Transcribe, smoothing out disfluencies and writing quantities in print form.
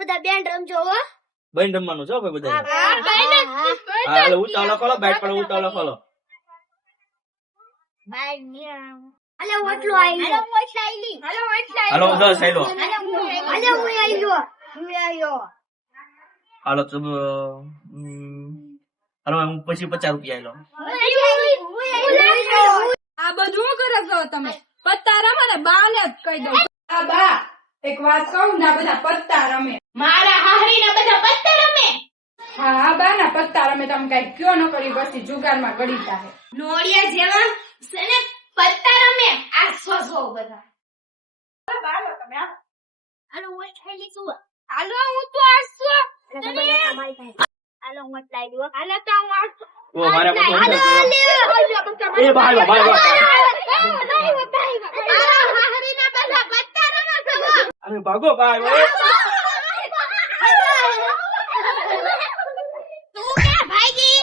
બધા બેન્ડ રમજો હો. બેન રમવાનું છે હો ભાઈ બધા. હા. હાલો ઉતાવળો કરો, બેટ પર ઉતાવળો કરો. અલે ઓટલો આવી ગયો. હાલો 10 આયલો. અલે હું આવી ગયો. હાલો હાલો હું પછી 50 રૂપિયા આયલો. આ બધું શું કરો છો તમે? પત્તા રમે ને બાને જ કહી દઉં. આ બા એક વાત કહું ને, આ બધા પત્તા રમે. મારા હાહરી ના બધા પત્તા રમે. હા આ બા ના પત્તા રમે. તમે કઈ કયો ન કરી, બસ જુગારમાં ગળી જાય. નોળિયા જેવા છે ને પત્તા રમે. આ સો બધા. બાલો તમે આવો. હાલો હું ખાઈ છું. હાલો હું તો આસતો. હાલો હું લાઈ દઉં. હાલો તો હું આસતો. ઓ મારે બધું હાલો અંદર એ ભાઈ મારા હાહરીના બધા પત્તા રમે છે. અરે ભાગો ભાઈ. તું ક્યાં ભાગી?